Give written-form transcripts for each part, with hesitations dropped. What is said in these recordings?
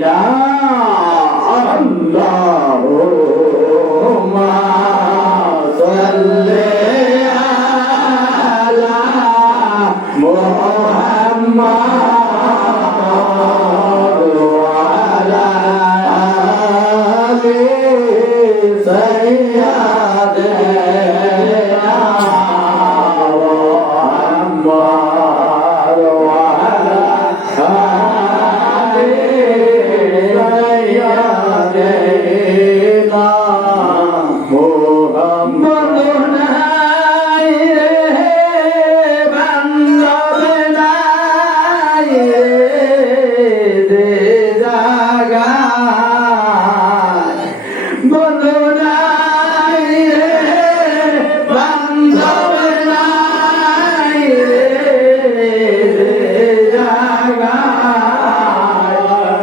না আল্লাহুম্মা সাল্লি আলা মুহাম্মাদ ওয়া আলা আলি সাইয়্যিদিনা মুহাম্মাদ ওয়া আলা আলি সাইয়্যিদিনা মুহাম্মাদ নাই রে বান্ধব নাই রে জাগায় বন্ধু নাই রে বান্ধব নাই রে জাগায়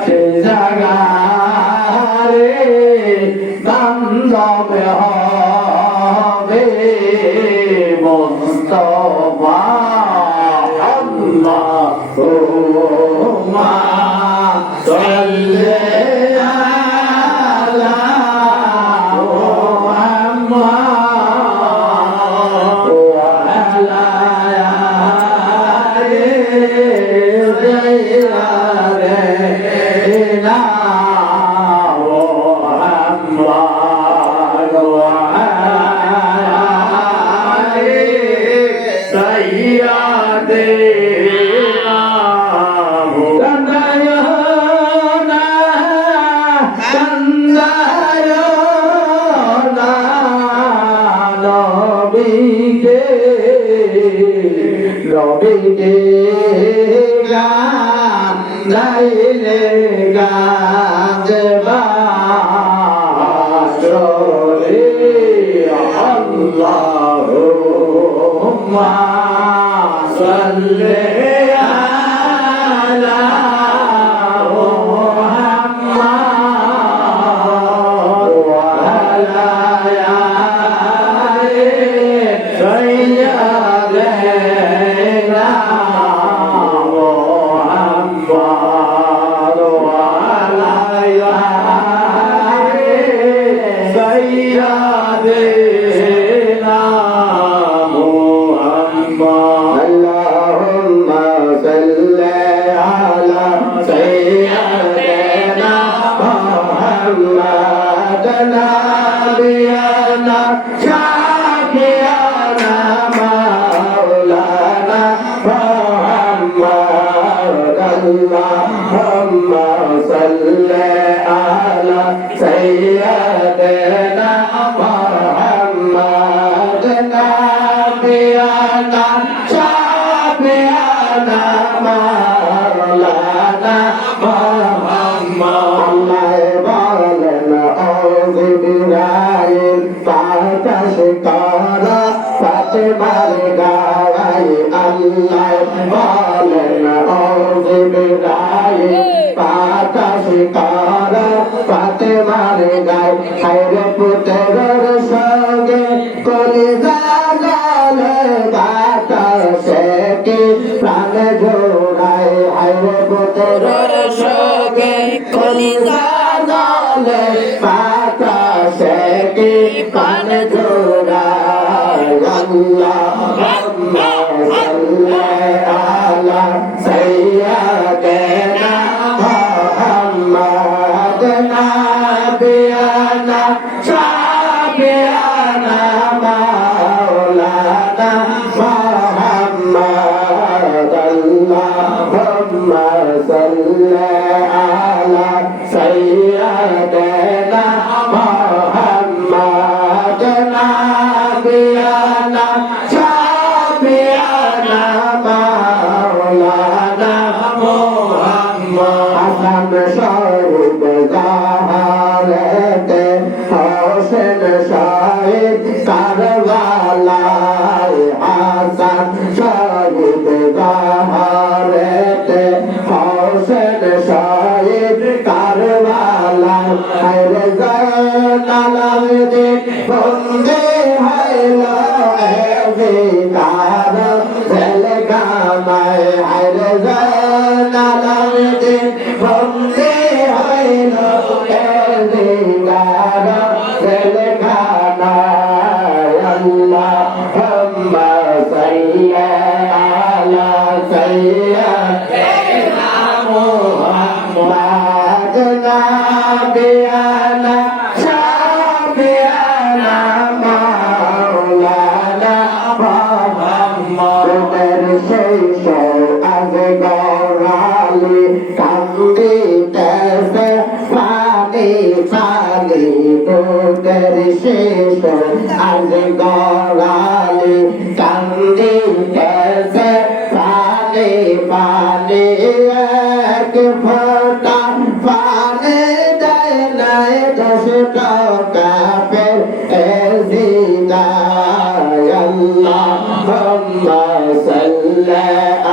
সে জাগায় রে বান্ধব হবে মুস্তাফা আল্লাহুম্মা সাল্লি আলা মুহাম্মাদ ওয়া আলা আলি সাইয়্যিদিনা মুহাম্মাদ ওয়া আলা আলি সাইয়্যিদিনা কান্দায়না কান্দায়না নবীকে নবীকে গান গাইলে গাজবা চলে আল্লাহুম্মা সাল্লি আলা মুহাম্মাদ ওয়া আলা আলি সাইয়্যিদিনা মুহাম্মাদ ওয়া আলা আলি সাইয়্যিদিনা মুহাম্মাদ আল্লাহুম্মা সাল্লি আলা সাইয়্যিদিনা মুহাম্মাদ নাবিয়ানা শাফিয়ানা মাওলানা মুহাম্মদ আল্লাহুম্মা সাল্লি আলা সাইয়্যিদিনা মুহাম্মদ নাবিয়ানা শাফিয়ানা মাওলানা মুহাম্মদ জিবরাইল বাতাস করা ফাতেমার গায় আল্লাহ বলেন ও জিবরাইল বাতাস করা ফাতেমার গায় হায়রে পুত্রের সঙ্গে কলিজা গলে বাতাসে কি প্রাণ জোড়ায় হায়রে পুত্রের সঙ্গে কলিজা গলে বাতাসে কি প্রাণ জোড়ায় আল্লাহুম্মা সাল্লি আলা সাইয়্যিদিনা মুহাম্মদ নাবিয়ানা শাফিয়ানা মাওলানা মুহাম্মদ আল্লাহুম্মা সাল্লি আলা সাইয়্যিদিনা মুহাম্মদ নাবিয়ানা শাফিয়ানা মাওলানা মুহাম্মদ হাসান শহীদ জাহালতে হোসেন শহীদ কারবালায় হাসান শহীদ জাহালতে হোসেন শহীদ কারবালায় Shafiana, Shafiana, Maulana Muhammad. Umer Sheisho Azgorali, Kanditese, Fani, Fani, Umer Sheisho Azgorali, Kanditese, Fani, Fani, Ek Phota, Fani, Dainai, Dashta, Kafir, Ezida, Allahumma salli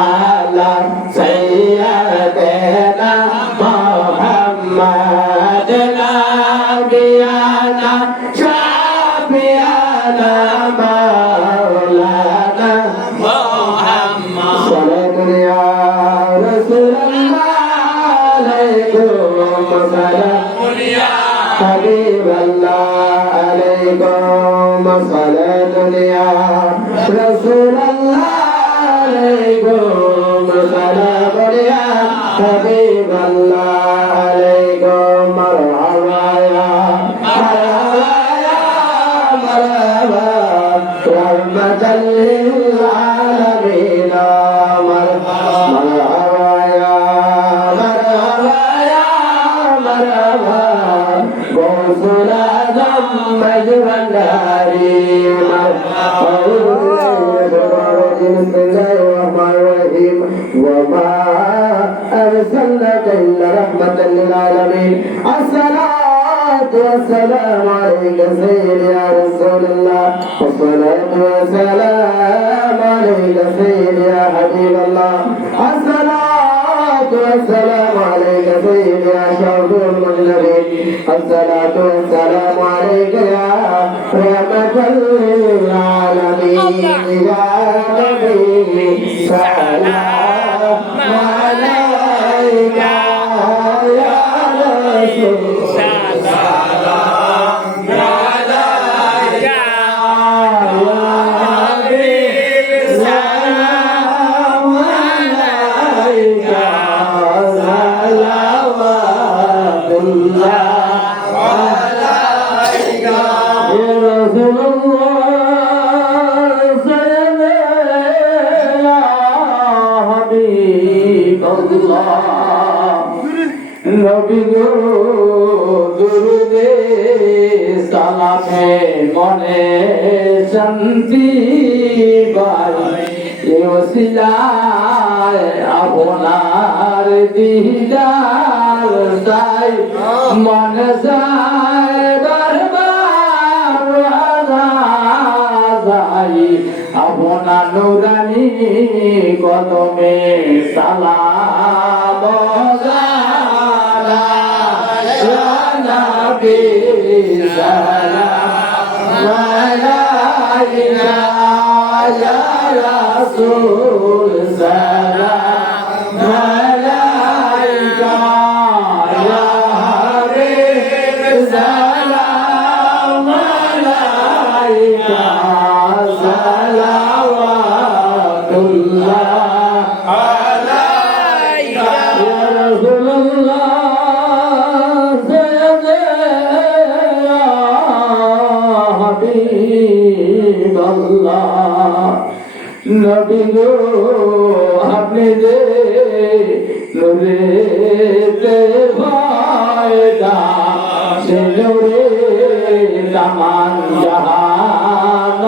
ala Sayyidina Muhammad, Nabiyana, Shafiana, Maulana Muhammad. Salatun ya Rasulullah, alaykum salam. Habiballah, alaykum salatun ya Rasulullah, alaykum salatun ya Habiballah, alaykum marhaba ya marhaba, rahmatan lil alamin, marhaba ya marhaba, Gausul Azam Majwandari, Bismillahirrahmanirrahim. Wa ma arsalnaka illa rahmatan lil alamin. As-salatu was-salamu alayka sayyidi ya Rasulullah. As-salatu was-salamu alayka sayyidi ya Habiballah. As-salatu was-salamu alayka sayyidi ya Shaful Mujnabin. As-salatu was-salamu alayka ya rahmatan lil alamin, ya Nabi. Salam alayka ya Rasul. নবী গো দুরুদে সালামে মনে শান্তি পাই, এ ওসিলায় আপনার দিদার চাই, মনে চায় বারবার যাই, আপনার নুরানি কদমে সালাম salam alayka ya Rasul, salam alayka ya Habib, salam alayka, salawatullah alayka ya Rasulullah. নবী গো আপনি যে নূরেতে ভয়দা, সে নূরে জামান জাহান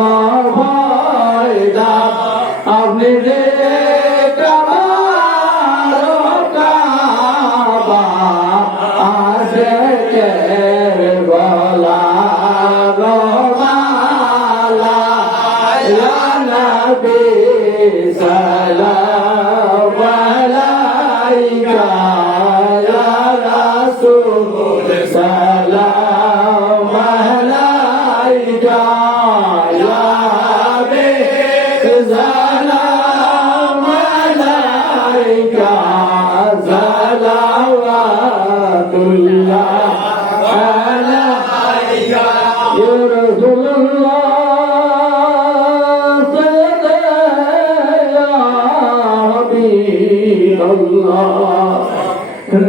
ভয়দা, আপনি যে কাবা আশকে গলা রমালা, ইয়া নবী সালাম আলাইকা ইয়া রাসূল, সালাম আলাইকা ইয়া হাবিব, সালাম আলাইকা, সালাওয়াতুল্লাহ আলাইকা ইয়া রাসূলুল্লাহ।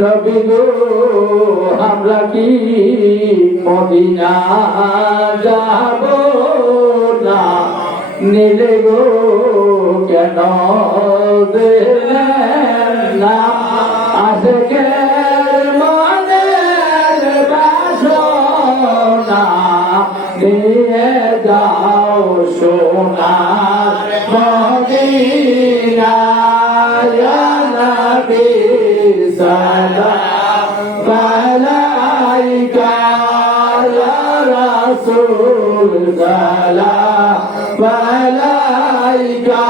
নবী গো আমরা আমরা কি মদিনা যাব না নিলে গো কেন দিলেন না আজকের মনের বাসনা নিয়ে যাও সোনার মদিনা ইয়া নবী সালাম আলাইকা ইয়া রাসূল সালাম আলাইকা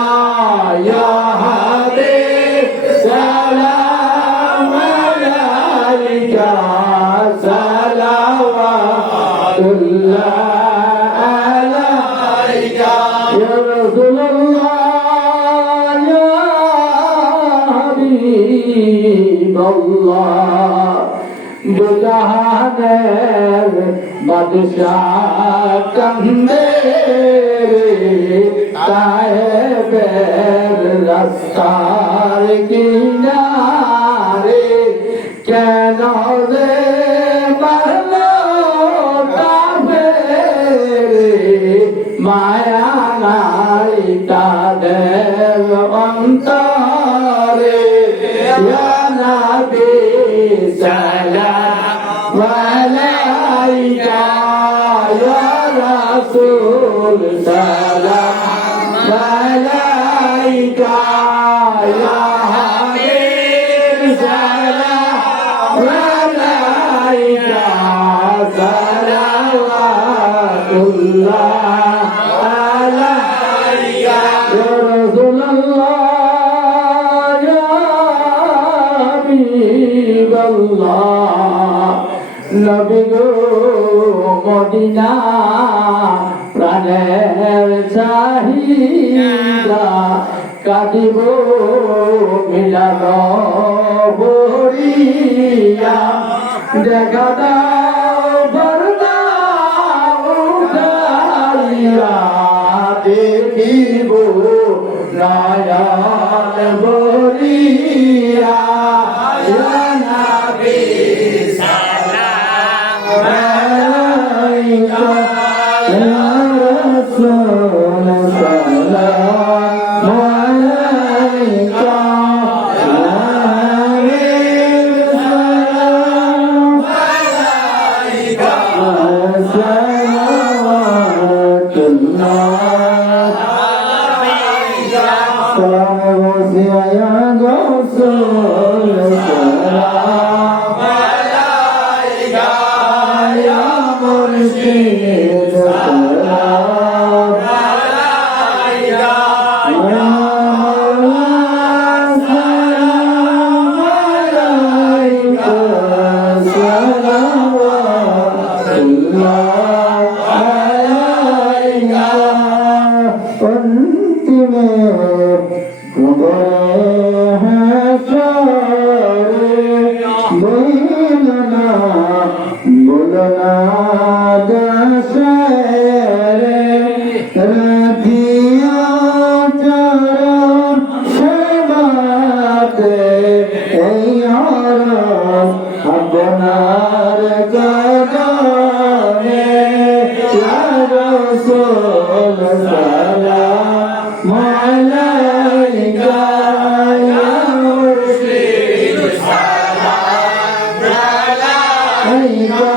ইয়া হাবিব সালাম আলাইকা সালাওয়াতুল্লাহ আলাইকা ইয়া রাসূলুল্লাহ ইয়া হাবিবাল্লাহ দুজাহানের বাদশাহ কান্দে সাহেবের রাস্তার কিনারে কেন রে মারলো কাফের মায়া নাই তাদের অন্তরে ইয়া নবী সালাম আলাইকা ইয়া রাসূল সালাম আলাইকা ইয়া হাবিব সালাম আলাইকা সালাওয়াতুল্লাহ আলাইকা ইয়া রাসূলুল্লাহ ইয়া হাবিবাল্লাহ নবী গো মদিনা প্রাণের চাহিদা কাটিব মিলাদ ভরিয়া দেখা দাও পর্দা উঠাইয়া দেখিব নয়ন ভরিয়া ইয়া নবী সালাম আলাইকা ইয়া রাসূল সালাম আলাইকা ইয়া হাবিব সালাম আলাইকা সালাওয়াতুল্লাহ আলাইকা সালাম ওসিয়া ইয়া রাসূল সালাম আলাইকা ইয়া মুরশিদ সালাম আলাইকা ইয়া মাওলা সালাম আলাইকা সালাওয়াতুল্লাহ আলাইকা অন্তিমে বলনা বলনা দশরে রাধিয়া চরণ সেবাতে এই আরস আপনার কদমে ইয়া রাসূল সালাম আলাইকা ইয়া মুরশিদ সালাম আলাইকা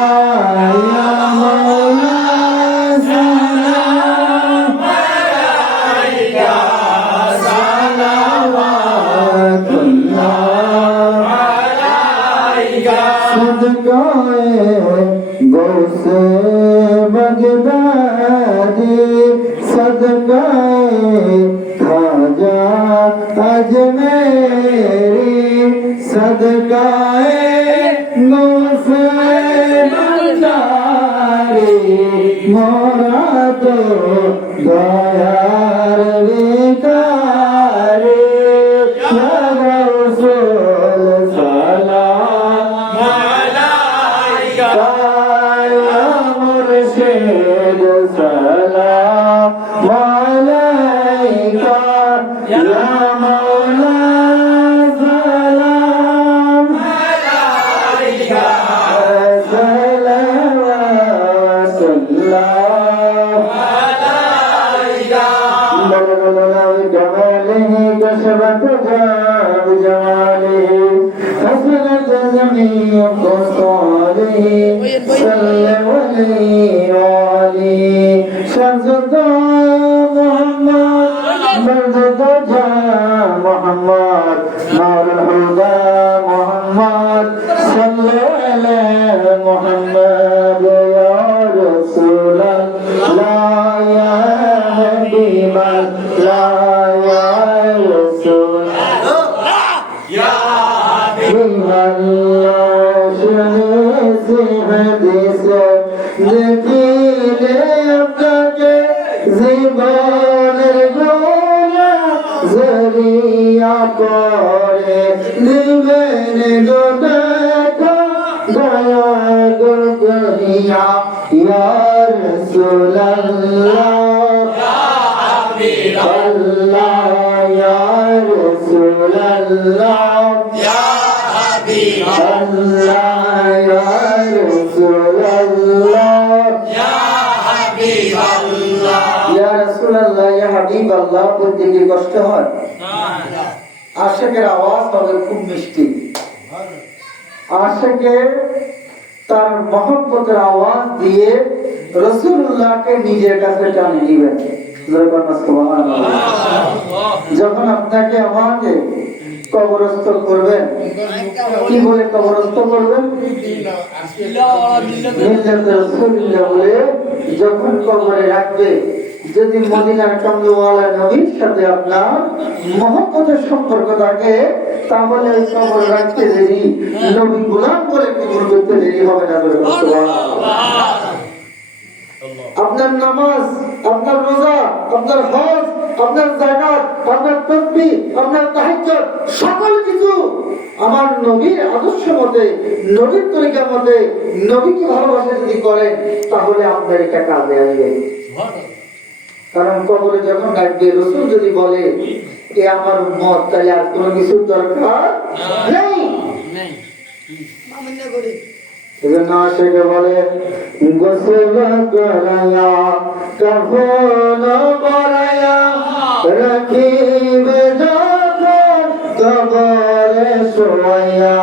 ইয়া মাওলা সালাম আলাইকা সালাওয়াতুল্লাহ আলাইকা সদকায়ে গৌসে বগদাদি সদকায়ে খাজা আজমেরি সদকায়ে গৌসে বগদাদি মোরা তো দয়ার ভিখারি ইয়া রাসূল সালাম আলাইকা ইয়া মুরশিদ সালাম আলাইকা ইয়া মাওলা সালাম আলাইকা الله بلغ الله بكماله كشفت جاه بجماله حسنت جميع خصاله صلى عليه وآله شمس محمد مجد محمد نور الهدى محمد صلى على محمد يا رسول الله يا حبيب الله يا رسول يا حبيب الله شنو حديث দেখিলে আপনাকে জীবনের গোলা জরিয়া করে দিবেন গো দেখা দয়া গো করিয়া ইয়া রাসূলুল্লাহ ইয়া হাবিবাল্লাহ ইয়া রাসূলুল্লাহ ইয়া হাবিবাল্লাহ ইয়া রাসূলুল্লাহ ইয়া হাবিবাল্লাহ ইয়া রাসূলুল্লাহ ইয়া হাবিবাল্লাহ বলতে কি কষ্ট হয়? আশিকের আওয়াজ তাদের খুব মিষ্টি। আশিকের তার মহব্বতের আওয়াজ দিয়ে রাসূলুল্লাহকে নিজের কাছে টানে নিবেন। যখন আপনাকে আমাকে কবরস্থ করবেন, কি বলে কবরস্থ করবেন? বলে যখন কবরে রাখবে, যদি মদিনার কামলিওয়ালা নবীর সাথে আপনার মহব্বতের সম্পর্ক থাকে, তাহলে ওই কবর রাখতে দেরি, নবী গোলাম বলে কবর করতে দেরি হবে না। আপনার নামাজ, আপনার রোজা, আপনার হজ, আপনার যাকাত, আপনার তাসবিহ, আপনার তাহাজ্জুদ, সকল কিছু আমার নবীর আদর্শ মতে, নবীর তরিকা মতে, নবীকে ভালোবাসা যদি করেন, তাহলে আপনার এটা কাজে আসবে। কারণ কবরে যখন ডাকবে, রাসূল যদি বলে এ আমার উম্মত, তাহলে আর কোনো কিছুর দরকার নেই। এজন্য আশিকে বলে গোসল করায়া কাফন পরায়া রাখিবে যখন কবরে শোয়া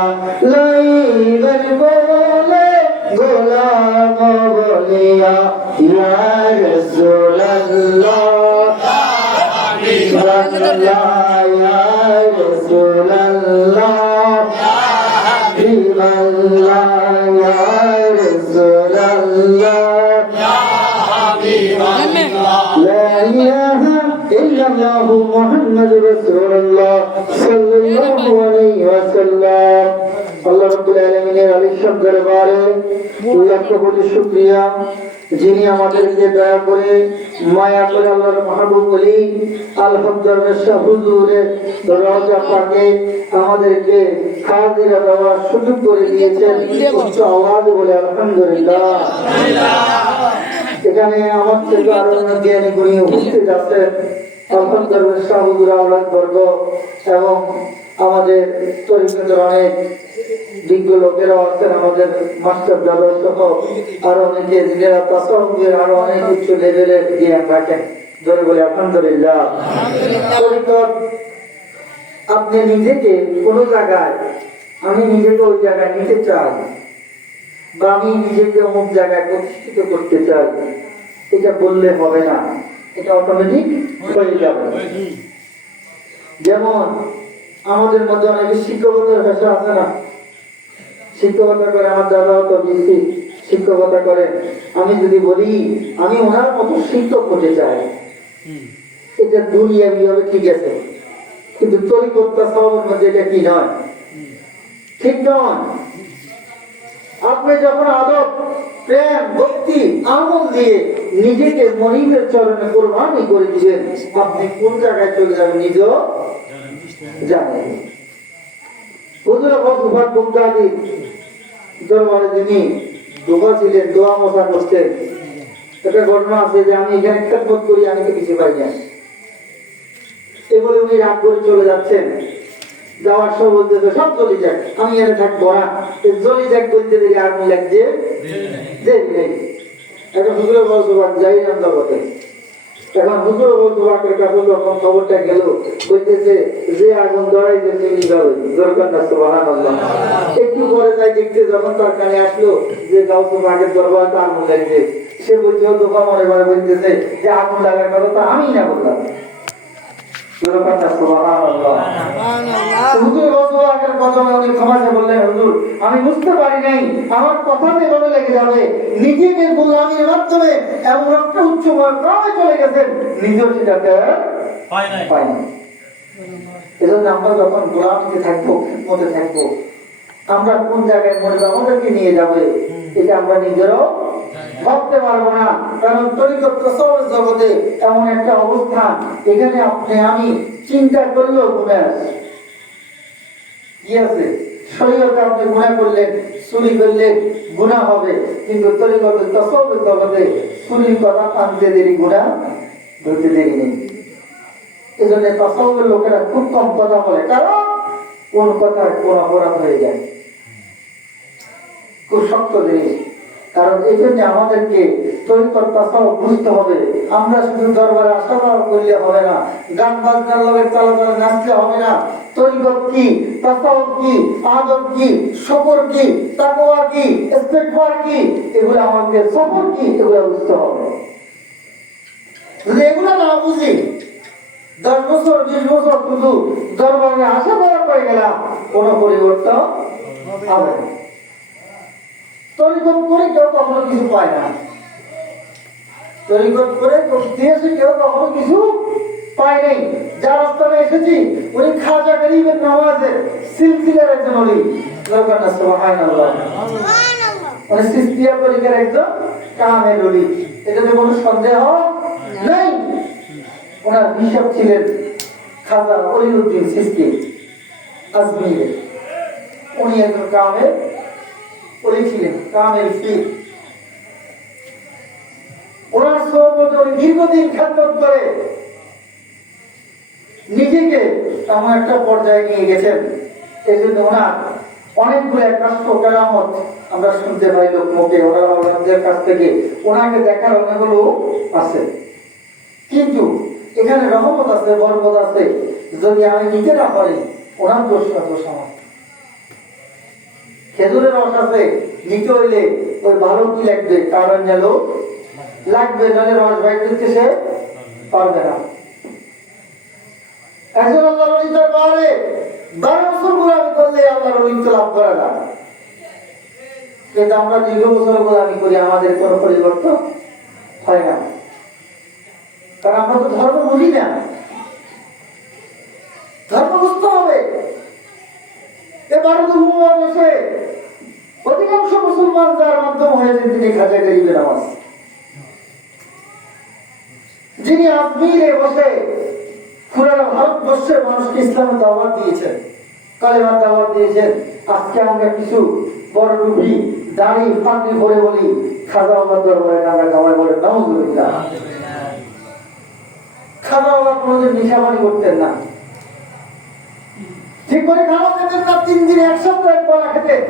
লইবেন বলে গোলাম বলিয়া ইয়া রাসূলুল্লাহ ইয়া রাসূলুল্লাহ মুহাম্মাদুর রাসূলুল্লাহ সাল্লাল্লাহু আলাইহি ওয়াসাল্লাম। আল্লাহ রাব্বুল আলামিনের আলিশান দরবারে লাখ কোটি শুকরিয়া, যিনি আমাদেরকে দয়া করে মায়া করে আল্লাহর মাহবুব ওলি আল-হযরত শাহ হুজুরের রওজা পাকে আমাদেরকে হাজির হওয়ার সুযোগ করে দিয়েছেন। উচ্চ আওয়াজে বলে আলহামদুলিল্লাহ। এখানে আমার থেকে আরো জ্ঞানী গুণী উপস্থিত আছেন আলহামদুলিল্লাহ শাহ হুজুর আওলাদ বর্গ এবং আমাদের তরিকতের অনেক বিজ্ঞ লোকেরাও আছেন, আমাদের মাস্টার দাদা সহ আরো অনেকে যারা তাসাউফের আরো অনেক উচ্চ লেভেলের জ্ঞান রাখেন। ধরে বলে আলহামদুলিল্লাহ। তরিকত আপনি নিজেকে কোনো জায়গায়, আমি নিজেকে ওই জায়গায় নিতে চাই বা আমি নিজেকে অমুক জায়গায় প্রতিষ্ঠিত করতে চাই, এটা বললে হবে না, এটা অটোমেটিক হয়ে যাবে। যেমন আমাদের মধ্যে অনেকে শিক্ষকতার পেশা আছে না, শিক্ষকতা করে, আমার দাদাও তো বেশি শিক্ষকতা করে। আমি যদি বলি আমি ওনার মতো শিক্ষক হতে চাই, এটা দুনিয়া বিভাবে ঠিক আছে, কিন্তু তরিকত তাসাউফের মধ্যে এটা কি নয়, ঠিক নয়। আপনি যখন আদব, প্রেম, ভক্তি, আমল দিয়ে নিজেকে মনিবের চরণে কুরবানি করে দিবেন, আপনি কোন জায়গায় চলে যাবেন নিজেও জানেন। হুজুর গফুর বুগদাদি দরবারে যিনি দোয়া ছিলেন, দোয়া মশা করতেন, একটা ঘটনা আছে যে আমি এখানে খেদমত করি, আমি তো কিছু পাই না, এ বলে উনি রাগ করে চলে যাচ্ছেন। যাওয়ার সময় বলতেছে সব চলে যাক, আমি এখানে থাকবো না, চলে যাক বলতে দেরি আর লাগছে দেরি নেই। এখন হুজুরে বলতো যাই না জগতে। এখন হুজুরে বলতো বাকের কাছে যখন খবরটা গেল, বলতেছে যে আগুন ধরাইতে তিনি যাবে দরকার না সুবহানাল্লাহ। একটু পরে তাই দেখতে যখন তার কানে আসলো যে গাউস বাকের দরবার তার মনে লাগছে, সে বলছে দোকা মনে মনে বলতেছে যে আগুন লাগার কথা তো আমি না বললাম। আমি বুঝতে পারি নাই আমার কথা এভাবে লেগে যাবে, নিজেকে গোলামির মাধ্যমে এমন একটা উচ্চ মাত্রায় চলে গেছেন, নিজেও সেটাকে পাই না। এজন্য আমরা যখন গোলামিতে থাকবো, মধ্যে থাকবো, আমরা কোন জায়গায় মনে আমাদেরকে নিয়ে যাবে এটা আমরা নিজেরও ভাবতে পারবো না। কারণ তরিকত তাসাউফ জগতে এমন একটা অবস্থান, এখানে আপনি আমি চিন্তা করলেও গুনাহ আছে। কি আছে? শরীয়তে আপনি গুনাহ করলেন, চুরি করলেন, গুনাহ হবে, কিন্তু তরিকত তাসাউফ জগতে চুরির কথা আনতে দেরি, গুনাহ ধরতে দেরি নেই। এজন্য তাসাউফের লোকেরা খুব কম কথা বলে, কারণ কোন কথা কোন অপরাধ হয়ে যায়, খুব শক্ত জিনিস। কারণ এই জন্য আমাদেরকে তরিকত তাসাউফ বুঝতে হবে। আমরা শুধু দরবারে আসা যাওয়া করলে হবে না, গান বাজনার লগে চালাচালি নাচলে হবে না। তরিকত কি, তাসাউফ কি, আদব কি, শুকর কি, তাকওয়া কি, ইস্তিগফার কি, এগুলো আমাদের সফর কি, এগুলো বুঝতে হবে। যদি এগুলো না বুঝি, 10 বছর 20 বছর শুধু দরবারে আসা যাওয়া করে গেলাম, কোনো পরিবর্তন হবে না। তরিকত করে কেউ কখনো কিছু পায় না, তরিকত করে দিয়েছে কেউ কখনো কিছু পায় নাই। যার স্থানে এসেছি উনি খাজা গরিবের নামাজের সিলসিলার একজন ওলি, দরকার না সুবহানাল্লাহ। উনি সিস্তিয়া তরিকার একজন কামেল ওলি, এটাতে কোনো সন্দেহ নেই। ওনার বিশপ ছিলেন খাজা ওলিউদ্দিন চিশতি আজমিরে, উনি একজন কামেল ওলি ছিলেন, কামেল পীর। ওনার সোহবতে উনি দীর্ঘদিন খেদমত করে নিজেকে এমন একটা পর্যায়ে নিয়ে গেছেন। এই জন্য ওনার অনেকগুলো একটা কেরামত আমরা শুনতে পাই লোকমুখে, ওনার কাছ থেকে ওনাকে দেখার অনেকগুলো আছে। কিন্তু এখানে রহমত আছে, বরকত আছে, যদি আমি নিতে না পারি ওনার দোষ আমার। খেজুরের রস আছে, নিতে হইলে ওই ভালো কি লাগবে, কারণ যেন লাগবে, নাহলে রস বাইর করতে সে পারবে না। একজন আল্লাহর ওলি দরবারে 12 বছর গোলামি করলে আল্লাহর ওলিত্ব লাভ করা যায়, কিন্তু আমরা দীর্ঘ বছর গোলামি করি, আমাদের কোনো পরিবর্তন হয় না। কারণ আমরা তো ধর্ম বুঝি না, ধর্ম বুঝতে হবে। ভারত উপমহাদেশে অধিকাংশ মুসলমান যার মাধ্যম হয়েছেন তিনি খাজা গরিবের নামাজ, যিনি আজমিরে বসে পুরো ভারতবর্ষের মানুষকে ইসলামের দাওয়াত দিয়েছেন, কালেমার দাওয়াত দিয়েছেন। আজকে আমরা কিছু বড় টুপি দাড়ি পাগড়ি পরে বলি খাজা বাবার দরবারে আমরা গাওয়ায় বলে নাউজুবিল্লাহ। খাজা বাবা কোনোদিন নেশাবাড়ি করতেন না, ঠিক করে খাওয়া যেতেন না, 3 দিনে 1 সপ্তাহ একবার খেতেন।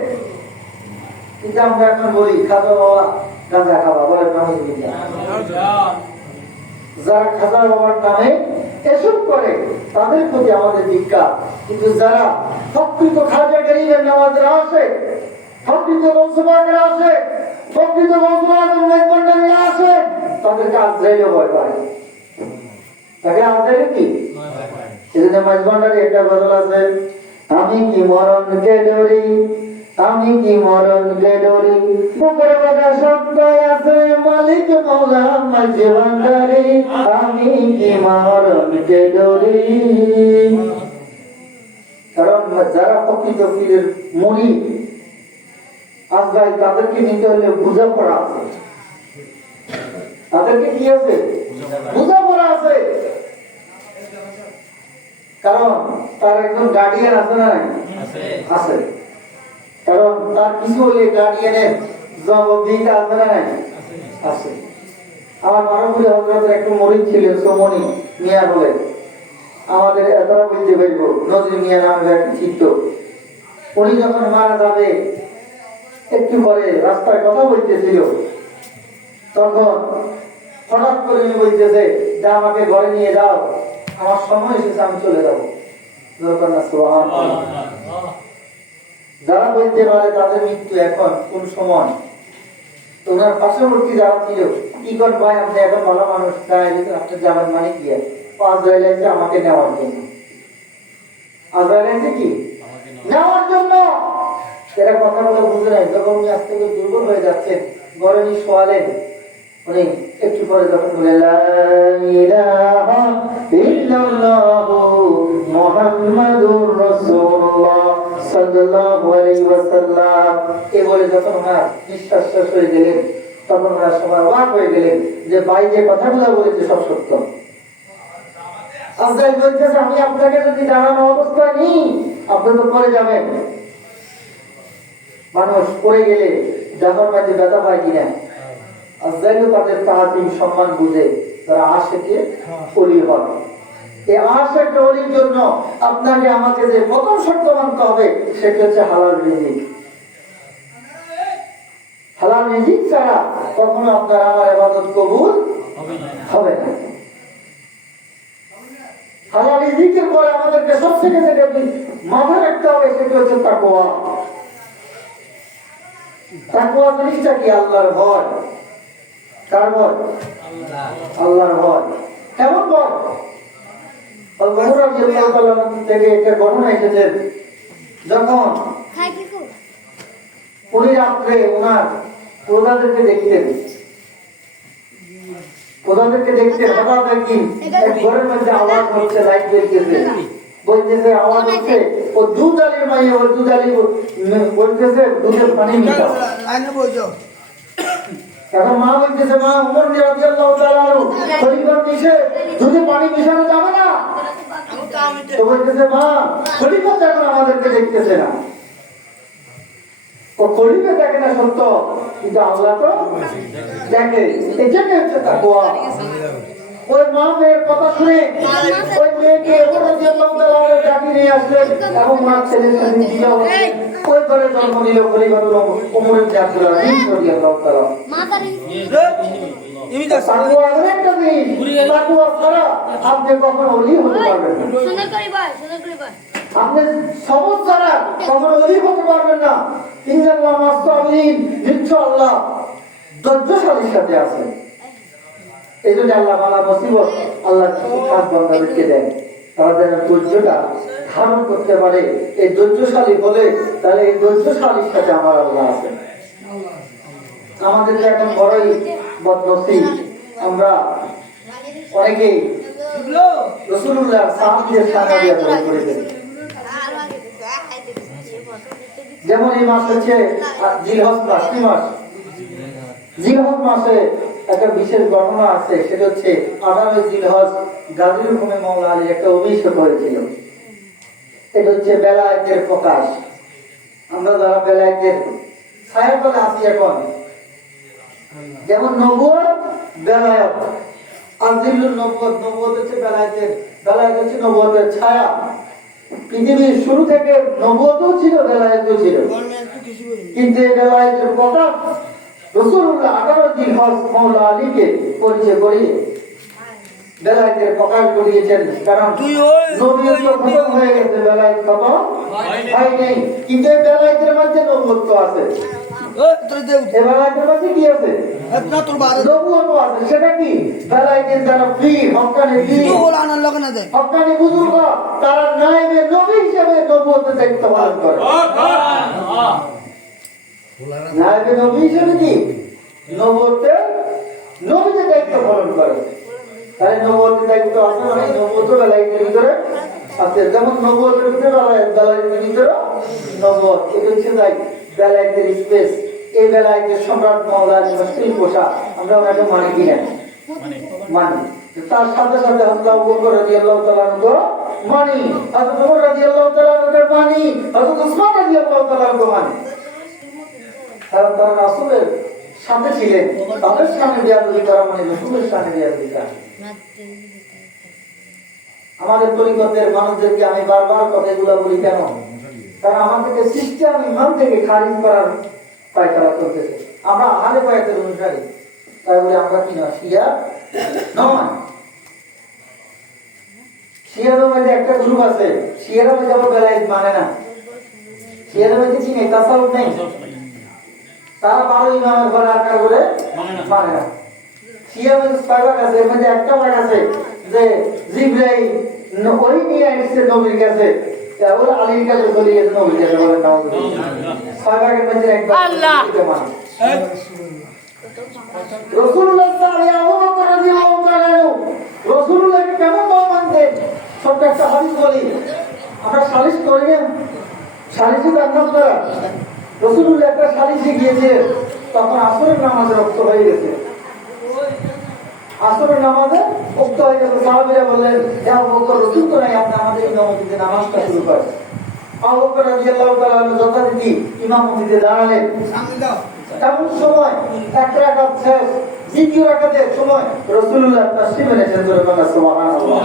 কিন্তু আমরা এখন বলি খাজা বাবা গাঁজা খাওয়া বলে নাউজুবিল্লাহ। যারা খাজা বাবার নামে এসব করে তাদের প্রতি আমাদের ধিক্কার। কিন্তু যারা প্রকৃত খাজা গরিবের নামাজের আসে, প্রকৃত বংশবাগের আসে, প্রকৃত বংশবাগের আসে, তাদেরকে আজরাইলও ভয় পায়। তাকে আজরাইল কি সেদিনে মাঝবান্ডারে একটা গজল আছে, আমি কি মরণকে ডরি, আমি কি মরণকে ডরি, বুকের বাঁধা শব্দ আছে মালিক মওলা মাঝবান্ডারে, আমি কি মরণকে ডরি। কারণ যারা প্রকৃত পীরের মুরিদ আজরাইল তাদেরকে নিতে হলে বোঝাপড়া আছে, তাদেরকে কি আছে, বোঝাপড়া আছে। কারণ তার একজন গার্ডিয়ান আছে না, আছে। কারণ তার কিছু হলে গার্ডিয়ানের জবাবদিহিতা আছে না, আছে। আমার মানবপুরে হযরতের একটা মুরিদ ছিলেন সোমনি মিয়া বলে, আমাদের এতটা বলতে পারবো, নজরুল মিয়া নামে একটা চিত্ত। উনি যখন মারা যাবে একটু পরে রাস্তায় কথা বলতেছিল, তখন হঠাৎ করে উনি বলতেছে যে আমাকে ঘরে নিয়ে যাও, আমার সময় এসেছে, আমি চলে যাবো। যারা বলতে পারে তাদের মৃত্যু এখন কোন সময়, তো ওনার পার্শ্ববর্তী যারা ছিল কি কর ভাই আপনি এখন ভালো মানুষ, তাই আপনি যাবেন মানে কি আজরাইল আছে আমাকে নেওয়ার জন্য, আজরাইল আছে কি নেওয়ার জন্য। এরা কথা বলে বুঝে নাই। যখন উনি আজ থেকে দুর্বল হয়ে যাচ্ছেন, ঘরে নিয়ে শোয়ালেন, উনি একটু পরে যখন বলে লা ইলাহা ইল্লাল্লাহু মুহাম্মাদুর রাসূলুল্লাহ সাল্লাল্লাহু আলাইহি ওয়াসাল্লাম এই বলে যখন ওনার নিঃশ্বাস শেষ হয়ে গেলেন, তখন ওনার সবাই অবাক হয়ে গেলেন যে ভাই যে কথাগুলো বলেছে সব সত্য। আজরাইল বলতেছে আমি আপনাকে যদি দাঁড়ানো অবস্থায় নিই আপনি তো পড়ে যাবেন। মানুষ পড়ে গেলে জাফর মাঝে ব্যথা পায় কিনা, আজরাইলও তাদের তাআযীম সম্মান বুঝে তারা আশিকে ওলি হন। এই আশিক ওলির জন্য আপনাকে আমাকে যে প্রথম শর্ত মানতে হবে সেটা হচ্ছে হালাল রিজিক। হালাল রিজিক ছাড়া কখনো আপনার আমার ইবাদত কবুল হবে না। হালাল রিজিকের পরে আমাদেরকে সবথেকে যেটা মাথায় রাখতে হবে সেটা হচ্ছে তাকওয়া। তাকওয়া জিনিসটা কি? আল্লাহর ভয়। কার ভয়? আল্লাহর ভয়। কেমন ভয়? থেকে একটা ঘটনা এসেছে, যখন উনি রাত্রে ওনার প্রজাদেরকে দেখতেন, হঠাৎ একদিন এক ঘরের মধ্যে আওয়াজ হচ্ছে, লাইট জ্বলতেছে, বলতেছে আওয়াজ হচ্ছে ও দুধ আলির মাইয়ে, ও দুধ আলি বলতেছে দুধের পানি মিশাও। এখন মা বলতেছে মা উমর রাদিয়াল্লাহু তাআলা খলিফার নিষে দুধে পানি মিশানো যাবে না। তো বলতেছে মা খলিফা এখন আমাদেরকে দেখতেছে না। ও খলিফা দেখে না সত্য, কিন্তু আল্লাহ তো দেখে। এই জন্য হচ্ছে তাকওয়া। ওই মা মেয়ের কথা শুনে ওই মেয়েকে ওমর রাদিয়াল্লাহু তাআলা ডাকি নিয়ে আসলেন এবং ওনার ছেলের সাথে বিয়ে হলো। ওই ঘরে জন্ম নিল খলিফাতুল ওমর ইবনে আব্দুল আজিজ রাদিয়াল্লাহু তাআলা। তাকওয়া একটা জিনিস, তাকওয়া ছাড়া আপনি কখনো ওলি হতে পারবেন না। আপনি সবুজ ছাড়া কখনো ওলি হতে পারবেন না। ইন্নাল্লাহ মাসতাবিন, নিশ্চয় আল্লাহ ধৈর্যশালীর সাথে আছে। এই জন্য আল্লাহ বালা মুসিবত আল্লাহ খাস বান্দাদেরকে দেন, তারা যেন ধৈর্যটা ধারণ করতে পারে। এই ধৈর্যশালী হলে তাহলে এই ধৈর্যশালীর সাথে আমার আল্লাহ আছে। আমাদের তো এখন বড়ই বদনসিব, আমরা অনেকেই রাসূলুল্লাহ সাহাবীদের সামনে দিয়ে করে দেন। যেমন এই মাস হচ্ছে জিলহজ মাস। কি মাস? জিলহজ মাসে একটা বিশেষ ঘটনা আছে, সেটা হচ্ছে 18 জিলহজ গাজীর হুকুমে মাওলা আলী একটা অভিষেক হয়েছিল। এটা হচ্ছে বেলায়েতের প্রকাশ। আমরা যারা বেলায়েতের ছায়াতলে আছি এখন, যেমন নবুয়ত বেলায়েত, আজিলুন নবুয়ত, নবুয়ত হচ্ছে বেলায়েতের, বেলায়েত হচ্ছে নবুয়তের ছায়া। পৃথিবীর শুরু থেকে নবুয়তও ছিল, বেলায়েতও ছিল, কিন্তু এই বেলায়েতের প্রকাশ রাসূলুল্লাহ 18 জিলহজ মাওলা আলীকে পরিচয় করিয়ে বেলায়েতের প্রকাশ করিয়েছেন। কারণ নবুয়ত খতম হয়ে গেছে, বেলায়েত খতম হয় নাই, কিন্তু এই বেলায়েতের মধ্যে নবুয়ত আছে। এই বেলায়েতের মধ্যে কি আছে? নবুয়ত আছে। সেটা কি? বেলায়েতের যারা পীর, হক্কানি পীর, হক্কানি বুজুর্গ, তারা নায়েবে নবী হিসেবে নবুয়তের দায়িত্ব পালন করে। নায়েবে নবী হিসেবে কি নবুয়তের নবীদের দায়িত্ব পালন করে। তাই নবুয়তের দায়িত্ব আছে, মানে নবুয়ত বেলায়েতের ভিতরে আছে। যেমন নবুয়তের ভিতরে বেলায়েত, বেলায়েতের ভিতরে নবুয়ত। এটা হচ্ছে তাই বেলায়েতের স্পেস। এই বেলায়েতের সম্রাট মাওলা আলী মুশকিল পোষা আমরা ওনাকে মানি কিনা? মানি। তার সাথে সাথে হযরত আবু বকর রাদিয়াল্লাহু তাআলা আনহু মানি, হযরত ওমর রাদিয়াল্লাহু তাআলা আনহু মানি, হযরত উসমান রাদিয়াল্লাহু তাআলা আনহু মানি। কারণ তারা রাসূলের সাথে ছিলেন, তাদের সামনে বিয়াদবি করা মানে রাসূলের সামনে বিয়াদবি করা। আমাদের তরিকতের মানুষদেরকে আমি বারবার কথাগুলো বলি কেন? কারণ আমাদেরকে সিস্টেম ইমান থেকে খারিজ করার পায়তারা করতেছে। আমরা আহলে বায়াতের অনুসারী, তাই বলে আমরা কি না শিয়া নয়। শিয়াদের মধ্যে একটা গ্রুপ আছে, শিয়ারা মধ্যে আবার বেলায়েত মানে না। শিয়াদের মধ্যে কি নেই, তাসাউফ নেই। তারা 12 ইমামের ঘরে আকার করে মানে না। শিয়ার মধ্যে 6 ভাগ আছে, এর মধ্যে একটা ভাগ আছে যে জিবরাইল ওই নিয়ে আসছে নবীর কাছে, ওরা আলীর কাছে চলে গেছে নবীর কাছে, বলে নাও 6 ভাগের মধ্যে এক ভাগ আল্লাহ মানে। রাসূলুল্লাহ সাল্লাল্লাহু আলাইহি ওয়াসাল্লাম রাসূলুল্লাহকে কেমন মানতেন? ছোট্ট একটা হাদিস বলি, আমরা সালিশ করি না, সালিশি কান্নাত করা। রাসূলুল্লাহ একটা সালিশে গিয়েছিলেন, তখন আসরের নামাজে রক্ত হয়ে গেছে। আসরের নামাজে রক্ত হয়ে গেছে, সাহাবীরা বললেন, হে আবু বকর, রাসূল তো নাই, আপনি আমাদের ইমামতিতে নামাজটা শুরু করেন। আবু বকর রাদিয়াল্লাহু তাআলা যথারীতি ইমামতিতে দাঁড়ালেন। এমন সময় এক রাকাত শেষ, দ্বিতীয় রাকাতের সময় রাসূলুল্লাহ তাশরীফ এনেছেন, সুবহানাল্লাহ।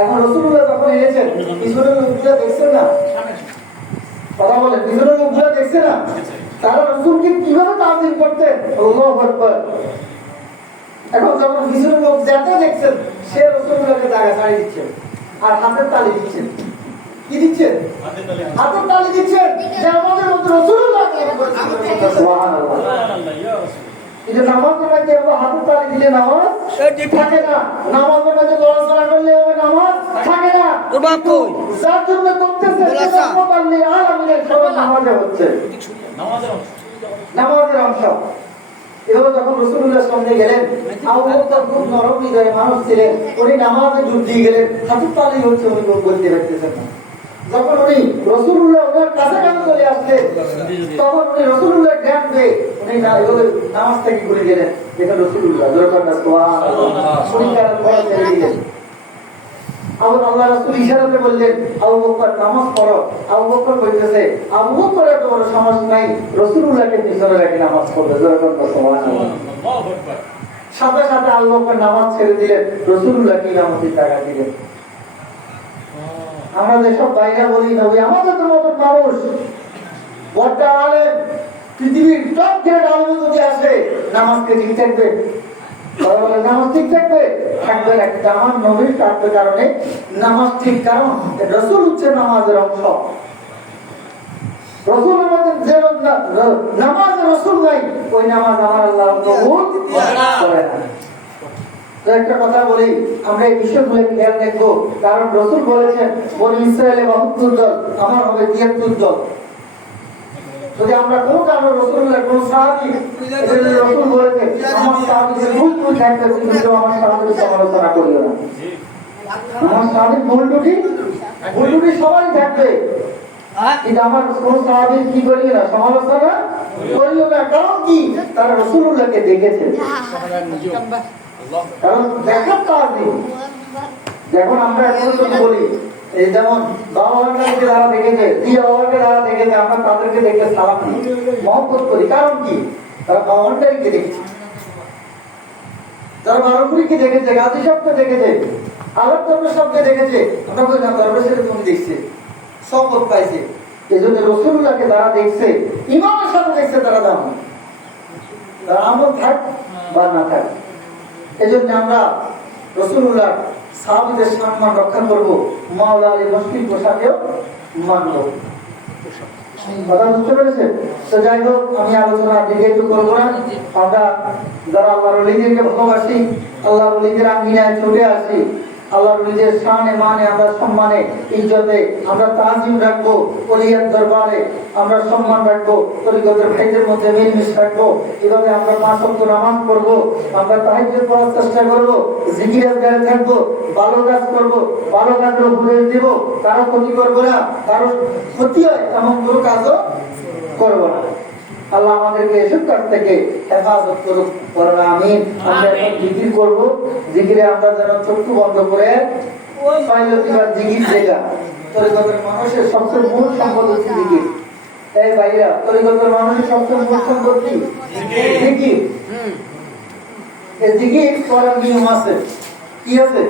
এখন রাসূলুল্লাহ যখন এনেছেন, পিছনের লোকগুলো দেখছেন না, কথা বলেন, পিছনের লোকগুলো দেখছে না, তারা রাসূলকে কিভাবে তাজিম করতেন, আল্লাহু আকবার। এখন যখন পিছনের লোক যাতে দেখছেন, সে রাসূলুল্লাহকে জায়গা ছাড়িয়ে দিচ্ছেন আর হাতের তালি দিচ্ছেন। কি দিচ্ছেন? হাতের তালি দিচ্ছেন, যে আমাদের মধ্যে রাসূলুল্লাহ সুবহানাল্লাহ। এটা নামাজের মধ্যে হাতের তালি দিলে নামাজ থাকে না, নামাজের মধ্যে দোয়া করলে নামাজ থাকে না। যার জন্য করতেছে আলামিনের সবাই নামাজে হচ্ছে, নামাজের অংশ। এভাবে যখন রাসূলুল্লাহ সামনে গেলেন, আবু বকর খুব নরম হৃদয়ের মানুষ ছিলেন, উনি নামাজে ডুব দিয়ে গেলেন, হাতের তালি হচ্ছে, উনি বলতে পারতেছেন না। যখন উনি রাসূলুল্লাহ ওনার কাছাকাছি চলে আসলেন, তখন উনি রাসূলুল্লাহ জ্ঞান পেয়ে উনি নামাজ থেকে ঘুরে গেলেন, দেখেন রাসূলুল্লাহ আল্লাহ রাসূল ইশারাতে বললেন, আবু বকর নামাজ পড়ো। আবু বকর বলতেছে, আবু বকরের তো কোনো সমস্যা নাই, রাসূলুল্লাহকে পিছনে রেখে নামাজ পড়বে। সাথে সাথে আবু বকর নামাজ ছেড়ে দিলেন, রাসূলুল্লাহকে ইমামতির টাকা দিলেন। আমরা যেসব বাইরে বলি না, ওই আমাদের তো মতো মানুষ বড় আলেম, পৃথিবীর টপ গ্রেড আলেম যদি আসে, নামাজকে ঠিক থাকবে, নামাজ ঠিক থাকবে, থাকবে না। কিন্তু আমার নবীর কার্যের কারণে নামাজ ঠিক, কারণ রাসূল হচ্ছে নামাজের অংশ। রাসূল আমাদের যে নামাজের রাসূল নাই, ওই নামাজ আমার আল্লাহ কবুল করে না। একটা কথা বলি, আমরা এই বিষয়গুলো খেয়াল রাখবো, কারণ রাসূল বলেছেন, বনি ইসরায়েলে 72 দল, আমার হবে 73 দল। যদি আমরা কোনো কারণে রাসূলুল্লাহ কোন সাহাবী রাসূল বলেছেন, আমার সাহাবীদের ভুল ত্রুটি থাকতে, কিন্তু আমার সাহাবীদের সমালোচনা করিও না। আমার সাহাবীর ভুল ত্রুটি সবাই থাকবে, কিন্তু আমার কোন সাহাবীর কি করিও না, সমালোচনা করিও না। কারণ কি? তারা রাসূলুল্লাহকে দেখেছে। কারণ দেখার তাজিম, যখন আমরা এখন বলি, এই যেমন বাবা-মাকে যারা দেখেছে, বাবাকে যারা দেখেছে, আমরা তাদেরকে দেখে সালাম দিই, মহব্বত করি। কারণ কি? তারা বাবাকে দেখেছে, তারা বারোপুরীকে দেখেছে, গাজী সাহেবকে দেখেছে, আলোক দরবার সাহেবকে দেখেছে। আমরা বলি না, দরবার সাহেব তুমি দেখছে, শপথ পাইছে। এই জন্য রাসূলুল্লাহকে যারা দেখছে, ইমামের সাথে দেখছে, তারা দাম, তারা আমল থাক বা না থাক। এই জন্য আমরা রাসূলুল্লাহ সাহাবীদের সম্মান রক্ষা করবো, মাওলা আলী মসজিদ পোশাকেও মানব। কথা বুঝতে পেরেছেন? তো যাই হোক, আমি আলোচনা দিকে একটু করবো না। আমরা যারা আল্লাহর ওলিদেরকে ভালোবাসি, আল্লাহর ওলিদের আঙ্গিনায় ছুটে আসি, আল্লাহর ওলিদের শানে মানে আমরা সম্মানে ইজ্জতে আমরা তাজিম রাখবো, ওলিয়ার দরবারে আমরা সম্মান রাখবো, তরিকতের ভাইদের মধ্যে মিলমিশ রাখবো। এভাবে আমরা 5 ওয়াক্ত নামাজ পড়বো, আমরা তাহাজ্জুদ পড়ার চেষ্টা করবো, জিকিরের গায়ে থাকবো, ভালো কাজ করবো, ভালো কাজের উপদেশ দিব, কারো ক্ষতি করবো না, কারো ক্ষতি হয় এমন কোনো কাজও করবো না। আল্লাহ আমাদেরকে এসব কাজ থেকে হেফাজত করুক, বলেন আমিন। আমরা এখন জিকির করবো, জিকিরে আমরা যেন চক্ষু বন্ধ করে জিকির দেখা। তরিকতের মানুষের সবচেয়ে মূল সম্পদ হচ্ছে জিকির। এই ভাইরা, তরিকতের মানুষের সবচেয়ে মূল সম্পদ কি? জিকির। এই জিকির করার নিয়ম আছে। কি আছে?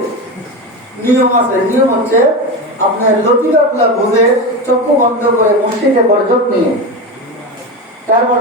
নিয়ম আছে। নিয়ম হচ্ছে আপনার লতিকাগুলা বুঝে চক্ষু বন্ধ করে মসজিদে বরজত নিয়ে, তারপর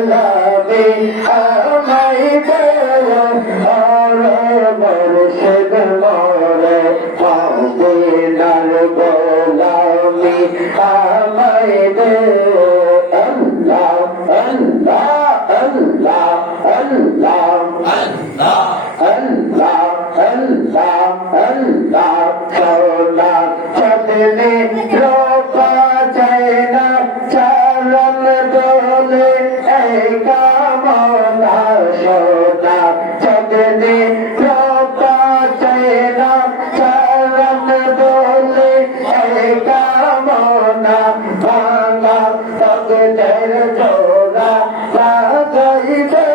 আমায় দে আরে মুর্শিদ মোরে মদিনার গোলামি আমায় দে আল্লাহ আল্লাহ আল্লাহ আল্লাহ আল্লাহ আল্লাহ আল্লাহ আল্লাহ সোনা চাঁদনি রোপা যায় না চরণ দোলে এই কামনা সোনা চাঁদনি রোপা যায় না চরণ দোলে এই কামনা ভাঙা তকদের জোড়া লাগাইবে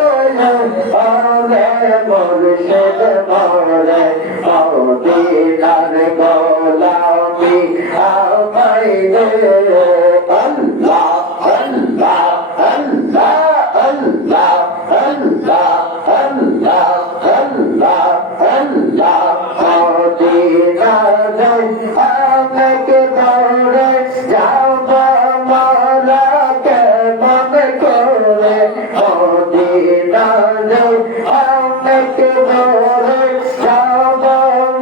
আরে মুর্শিদ মোরে মদিনার গোলামি আমায় দে আল্লাহ আল্লাহ আল্লাহ আল্লাহ আল্লাহ আল্লাহ আল্লাহ আল্লাহ মদিনার আমাকে ধরে যাব মারা কেমন করে মদিনার আমাকে ধরে যাব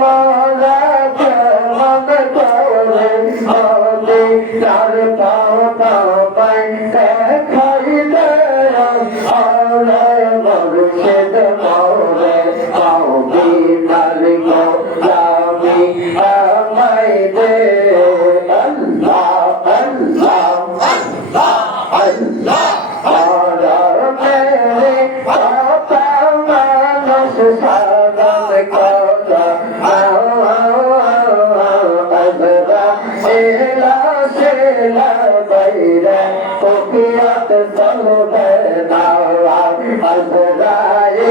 মারা কেমন করে মদিনার পাওয়া পাই দেখাই দে আরে মুর্শিদ মোরে মদিনার গোলামি আমায় দে আল্লাহ আল্লাহ আল্লাহ আল্লাহ আর মেরে পাপা মানুষ সাধন করা আজরা এলা সেলা বাইরে কপিয়াত চলবে না আজরা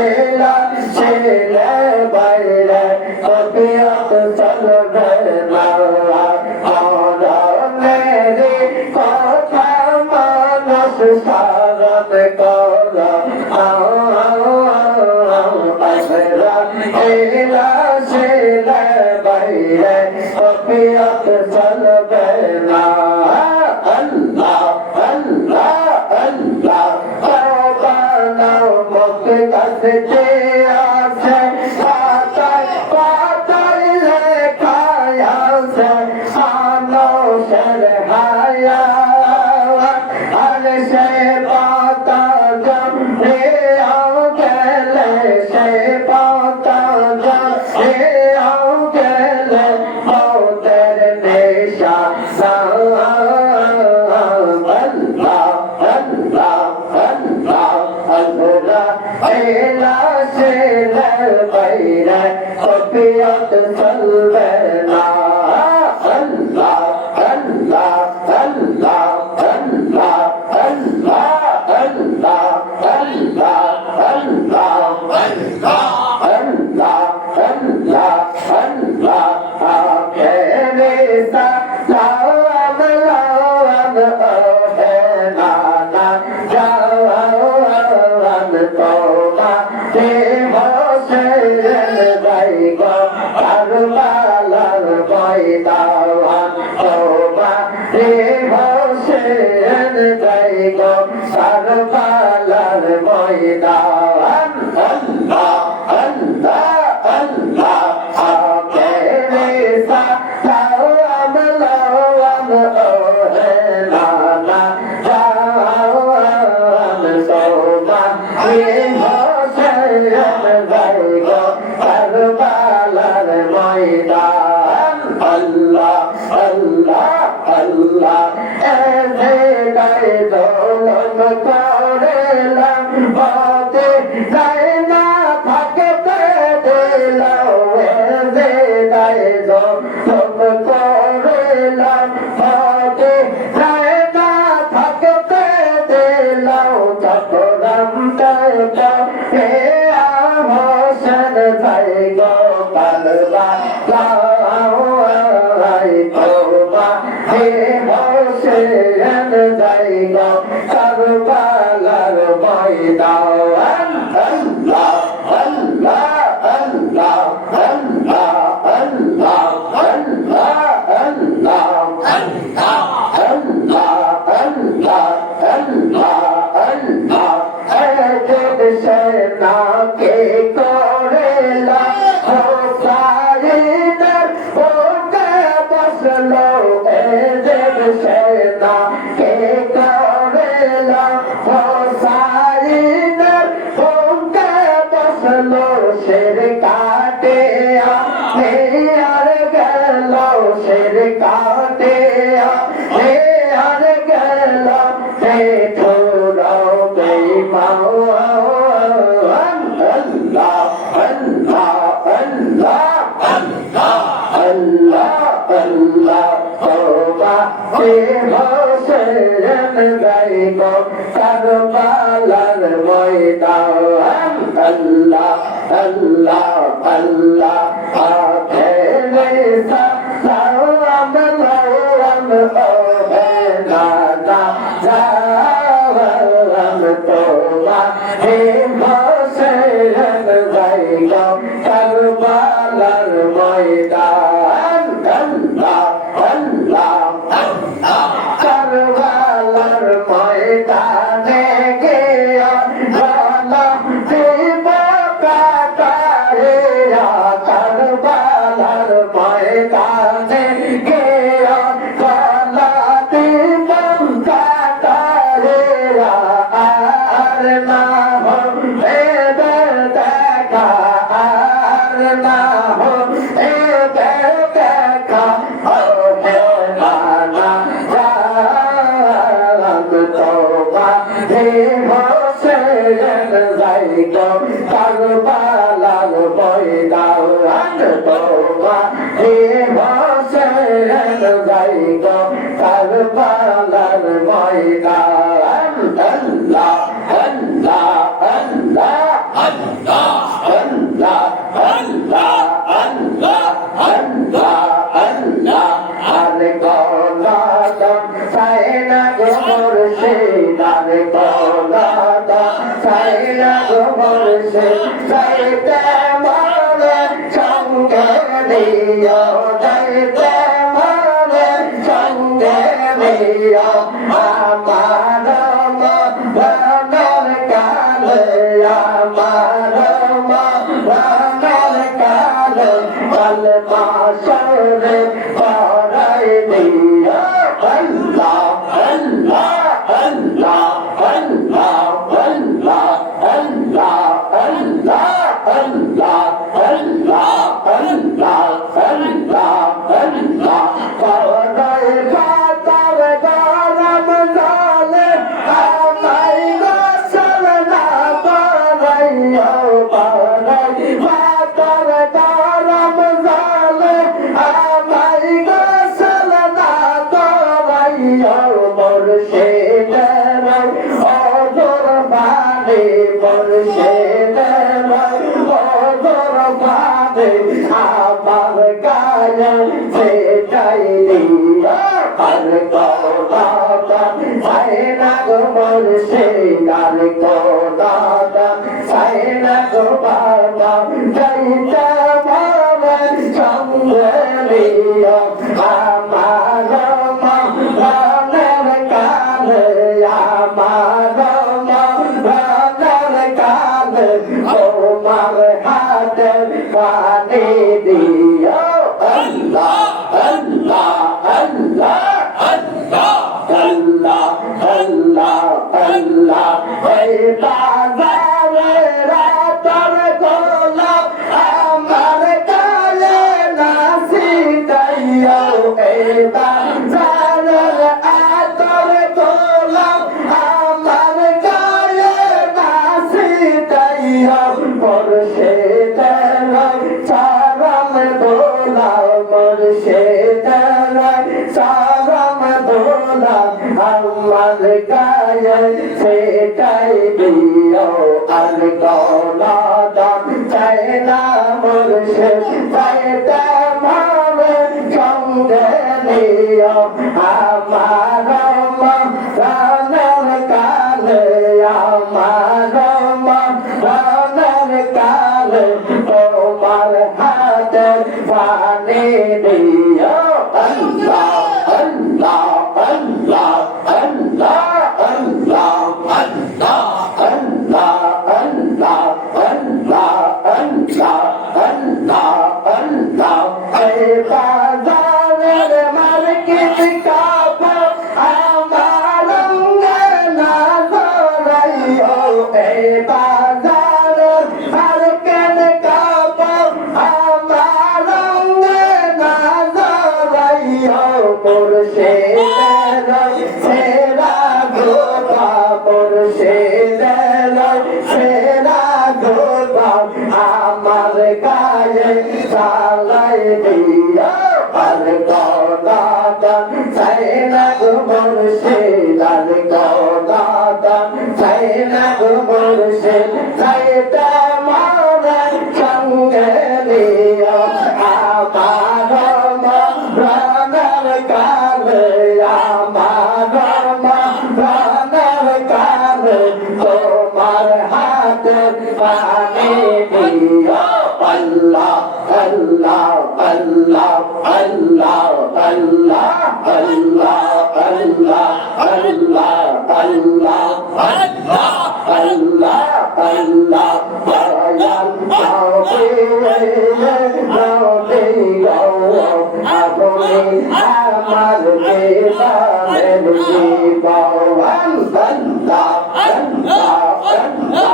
এলা সেলা বাইরে কপিয়াত চলবে না আর মেরে কথা মানুষ সাধন করা আজরা এলা সেলা বাইরে কপিয়াত চলবে না আল্লাহ আল্লাহ আল্লাহ বানাও মুখ কাছে আছে পাতায় পাতায় লেখায় আছে মানুষের হায়া আর সে পাতা জমে গেলে সে পাতা জমে গেলে মৌতের নেশা আল্লাহ আল্লাহ আল্লাহ আল্লাহ এলা সেলা বাইরে কপিয়াত চলবে না আল্লাহ আল্লাহ আল্লাহ আল্লাহ আল্লাহ আল্লাহ আল্লাহ আল্লাহ আল্লাহ আল্লাহ আল্লাহ আখেরে সালাম লাম ওহে নানা জাওয়ান তোমা তে হোসেন গাইগো কারবালার ময়দান তোমা তে হোসেন গাইগো কারবালার ময়দান আল্লাহ আল্লাহ আল্লাহ আখেরে সালাম লাম ওহে নানা জাওয়ান তোমা তে হোসেন গাইগো কারবালার ময়দান আল্লাহ আল্লাহ আল্লাহ এনে গায়ে দোলন করেলাম বাতে যায় না থাকতে দিলাম এনে গায়ে দোলন করেলাম বাতে যায় না থাকতে দিলাম চক্রাম টাইটা হে হোসেন ভাই গো পালবা লাই তোবা হে হোসেন ভাই গো কারবালার ময়দান আল্লাহ আল্লাহ আল্লাহ আল্লাহ আল্লাহ আল্লাহ আল্লাহ আল্লাহ আল্লাহ আল্লাহ আল্লাহ আল্লাহ সে না কে করেলা হোসাইনের বুকে বসলো এ দেব সে না কে করেলা হোসাইনের বুকে বসলো শের কাটে আর গেল শের কাটে আর গেল ঠোরা বেঈমান আল্লাহ আল্লাহ আল্লাহ আল্লাহ আল্লাহ তওবা কে হোসেন গাইবো কারবালার ময়দান আল্লাহ আল্লাহ আল্লাহ আখেরে সালাম লাম ওহে নানা জাওয়ান তওবা হে হোসেন গাইবো কারবালার ময়দান আল্লাহ আল্লাহ কারবালার ময়দানে গিয়া গলা জীব কাটারে কারবালার ময়দানে গিয়া গলা জীব কাটারে আর না হবে দেখা আর না হবে দেখা হবে মানা তওবা হে হোসেন যাইগো কারবালার ময়দান তওবা হে হোসেন যাইগো কারবালার ময়দান আল্লাহ আল্লাহ আল্লাহ আল্লাহ আল্লাহ আল্লাহ আল্লাহ আল্লাহ আল্লাহ আরে গলাদন সাইনা গো মুর্শিদ আরে গলাদন সাইনা গো মুর্শিদ সাইতে মারে সঙ্গে দিও যাইতে মারে সঙ্গে দিও আমার মনের কালে আমার মনের কালে কাল মাসরে করাই দিও আল্লাহ আল্লাহ আল্লাহ আল্লাহ আল্লাহ আল্লাহ আল্লাহ আল্লাহ আল্লাহ আল্লাহ আল্লাহ আল্লাহ করাই পাতার গরম জালে আমাই গোসল না করাইও করাই পাতার গরম জালে আমাই গোসল না করাইও মুর্শিদের ওজর বাণী মুর্শিদের ওজর বাণী আমার গায়ে সেটাই দিও আর কোদাদা সাইনা গো মুর্শিদ আর কোদাদা সাইনা গো বাবা যাইতে বাবা সঙ্গে দিও আমার মনের কালে আমার মনের কালে তোমার হাতে পানি দিও আল্লাহ আল্লাহ আল্লাহ আল্লাহ আল্লাহ আল্লাহ আল্লাহ এই বাজারে রাতের গোলাপ আমার গায়ে নাচি যাইও এই বাজারের আতর গোলাপ আমার গায়ে নাচি যাইও মুর্শিদের সালাম দোলাও মুর্শিদের সালাম দোলাও আমার গায়ে সেটাই দিও আর গলাদান চাই না মুর্শিদ চাইতে ভাবে সঙ্গে নিও আমার মনের কালে আমার মনের কালে তোমার হাতে পানি দিও আল্লাহ আল্লাহ আল্লাহ আল্লাহ আল্লাহ আল্লাহ আল্লাহ সেরা গোলাপ আমার গায়ে চালাই দিও আর গদাদান সাইনা গো মুর্শিদ আর গদাদান সাইনা গো মুর্শিদ সাইতা মারা সঙ্গে নিও আমার প্রাণের কালে আমার প্রাণের কালে তোমার হাতে পানি দিও আল্লাহ আল্লাহ আল্লাহ আল্লাহ আল্লাহ আল্লাহ আল্লাহ আল্লাহ আল্লাহ আল্লাহ আল্লাহ আল্লাহ দয়াল নবী নবী গো আপনি আমার জীবনের জীবন আল্লাহ আল্লাহ আল্লাহ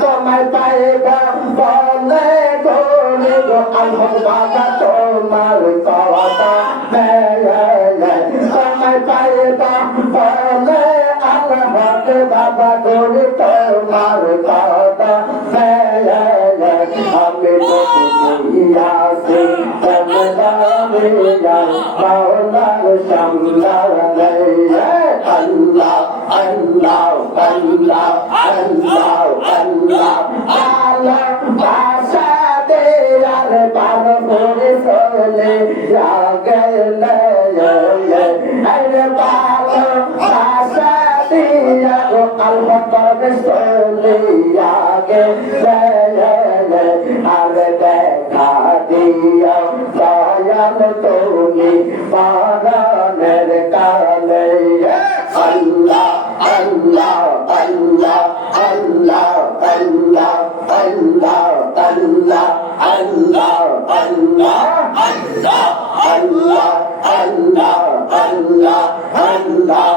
তোমার পাইবা বলে গলে গো আল্লাহ বাবা তোমার কথা তোমার পাইবা বলে আল্লাহ বাবা গলে তোমার কথা আমি তো আসি মাওলার সামনে আল্লাহ আল্লাহ আল্লাহ আল্লাহ আল্লাহ আল্লাহ বাসা দে আর পার করে চলে গেলে আরে বাবা বাসা দিয়া গো আল্লাহ করে চলে গেলে আরে দেখা দিয়া দয়াল তুমি পারানের কালে আল্লাহ আল্লাহ আল্লাহ আল্লাহ আল্লাহ আল্লাহ আল্লাহ আল্লাহ আল্লাহ আল্লাহ আল্লাহ আল্লাহ আল্লাহ আল্লাহ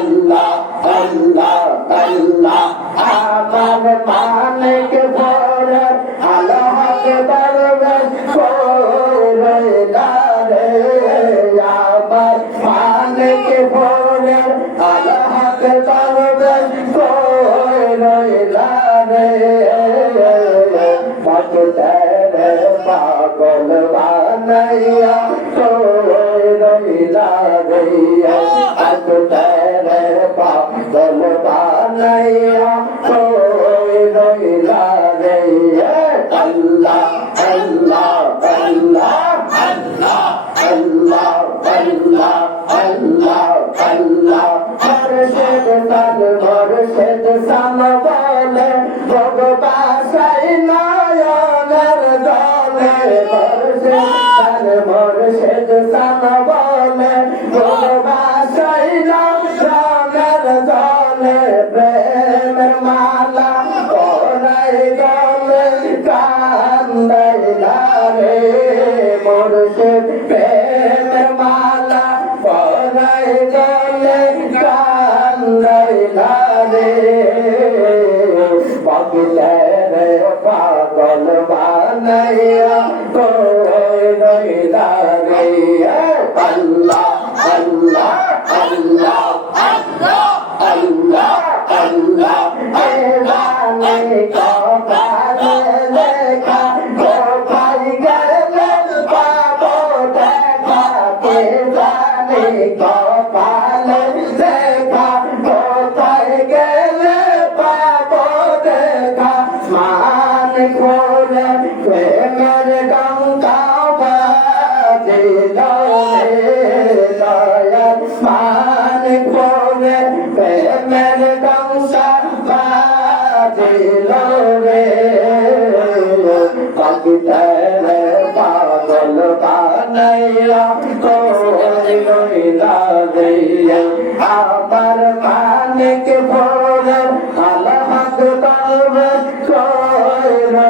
আল্লাহ আল্লাহ আল্লাহ আমার মালিক বড় আল্লাহ দরবার করে রে আমার মালিক বড় আল্লাহ দরবার করে রে পাগল বানাইয়া রইলা রে পাগল বানাইয়া রইলা রে আল্লাহ আল্লাহ আল্লাহ আল্লাহ আল্লাহ আল্লাহ আল্লাহ আল্লাহ মুর্শিদ সাম বলে ভগবাসাই নয়নের দলে মুর্শিদ সাম বলে ভগবাসাই নয়নের দলে প্রেমের মান পরে প্রেমের ডাংসা বাজিল রে পাখিটারে পাগল বানাইয়া কই রইলা রে আমার মানিক